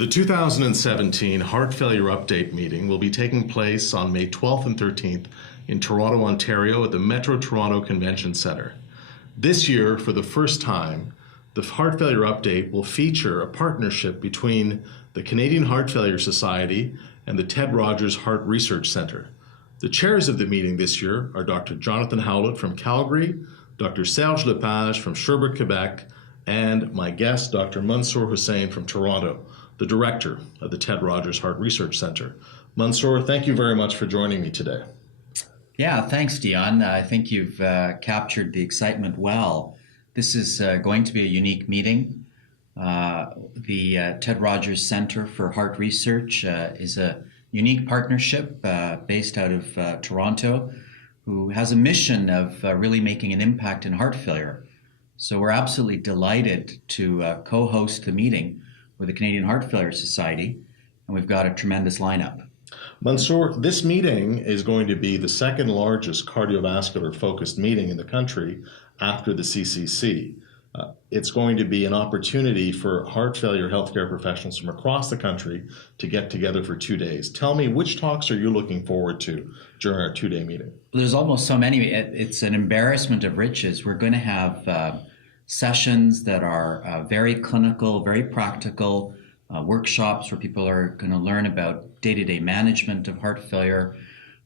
The 2017 Heart Failure Update meeting will be taking place on May 12th and 13th in Toronto, Ontario at the Metro Toronto Convention Centre. This year, for the first time, the Heart Failure Update will feature a partnership between the Canadian Heart Failure Society and the Ted Rogers Heart Research Centre. The chairs of the meeting this year are Dr. Jonathan Howlett from Calgary, Dr. Serge Lepage from Sherbrooke, Quebec, and my guest, Dr. Mansour Hussain from Toronto, the director of the Ted Rogers Heart Research Centre. Mansour, thank you very much for joining me today. Yeah, thanks, Dion. I think you've captured the excitement well. This is going to be a unique meeting. The Ted Rogers Centre for Heart Research is a unique partnership based out of Toronto, who has a mission of really making an impact in heart failure. So we're absolutely delighted to co-host the meeting with the Canadian Heart Failure Society, and we've got a tremendous lineup. Mansour, this meeting is going to be the second largest cardiovascular focused meeting in the country after the CCC. It's going to be an opportunity for heart failure healthcare professionals from across the country to get together for 2 days. Tell me, which talks are you looking forward to during our 2-day meeting? There's almost so many. It's an embarrassment of riches. We're going to have sessions that are very clinical, very practical, workshops where people are going to learn about day-to-day management of heart failure.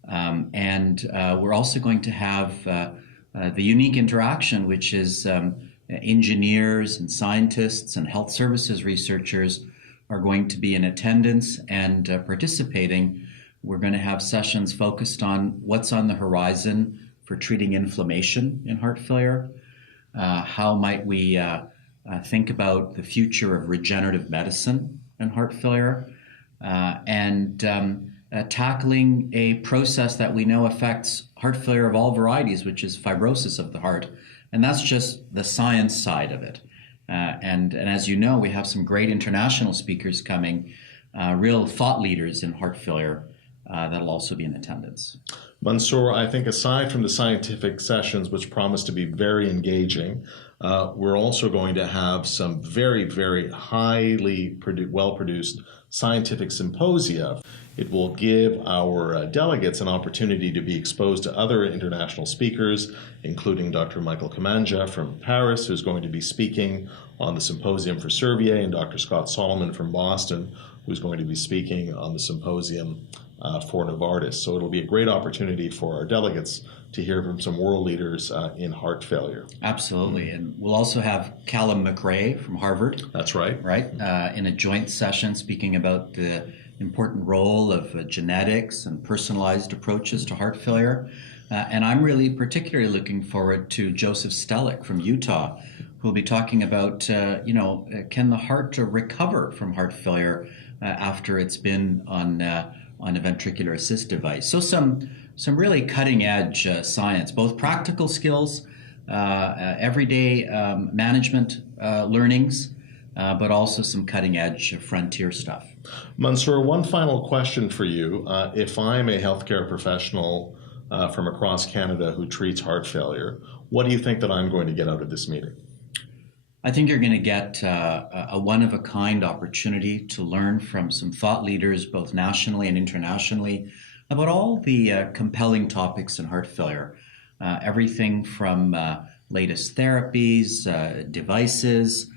And we're also going to have the unique interaction, which is engineers and scientists and health services researchers are going to be in attendance and participating. We're going to have sessions focused on what's on the horizon for treating inflammation in heart failure. How might we think about the future of regenerative medicine and heart failure, and tackling a process that we know affects heart failure of all varieties, which is fibrosis of the heart. And that's just the science side of it. And as you know, we have some great international speakers coming, real thought leaders in heart failure that'll also be in attendance. Mansour, I think aside from the scientific sessions, which promise to be very engaging, we're also going to have some very, very highly well-produced scientific symposia. It will give our delegates an opportunity to be exposed to other international speakers, including Dr. Michael Kamanja from Paris, who's going to be speaking on the Symposium for Servier, and Dr. Scott Solomon from Boston, who's going to be speaking on the Symposium for Novartis. So it'll be a great opportunity for our delegates to hear from some world leaders in heart failure. Absolutely. And we'll also have Callum McRae from Harvard. That's right. Right, in a joint session speaking about the important role of genetics and personalized approaches to heart failure. And I'm really particularly looking forward to Joseph Stellick from Utah, who will be talking about, can the heart recover from heart failure after it's been on a ventricular assist device. So some really cutting edge science, both practical skills, everyday management learnings, but also some cutting edge frontier stuff. Mansour, one final question for you. If I'm a healthcare professional from across Canada who treats heart failure, what do you think that I'm going to get out of this meeting? I think you're going to get a one-of-a-kind opportunity to learn from some thought leaders, both nationally and internationally, about all the compelling topics in heart failure. Everything from latest therapies, devices.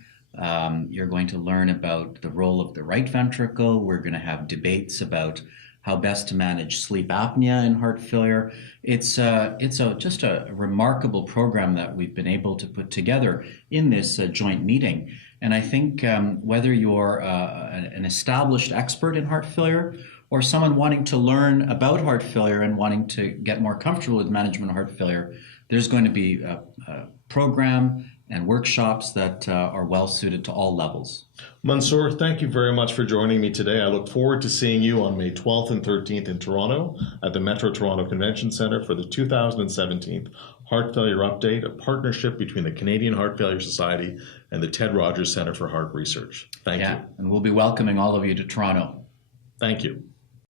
You're going to learn about the role of the right ventricle. We're going to have debates about how best to manage sleep apnea in heart failure. It's just a remarkable program that we've been able to put together in this joint meeting. And I think whether you're an established expert in heart failure or someone wanting to learn about heart failure and wanting to get more comfortable with management of heart failure, there's going to be a program and workshops that are well suited to all levels. Mansour, thank you very much for joining me today. I look forward to seeing you on May 12th and 13th in Toronto at the Metro Toronto Convention Centre for the 2017 Heart Failure Update, a partnership between the Canadian Heart Failure Society and the Ted Rogers Centre for Heart Research. Thank you. And we'll be welcoming all of you to Toronto. Thank you.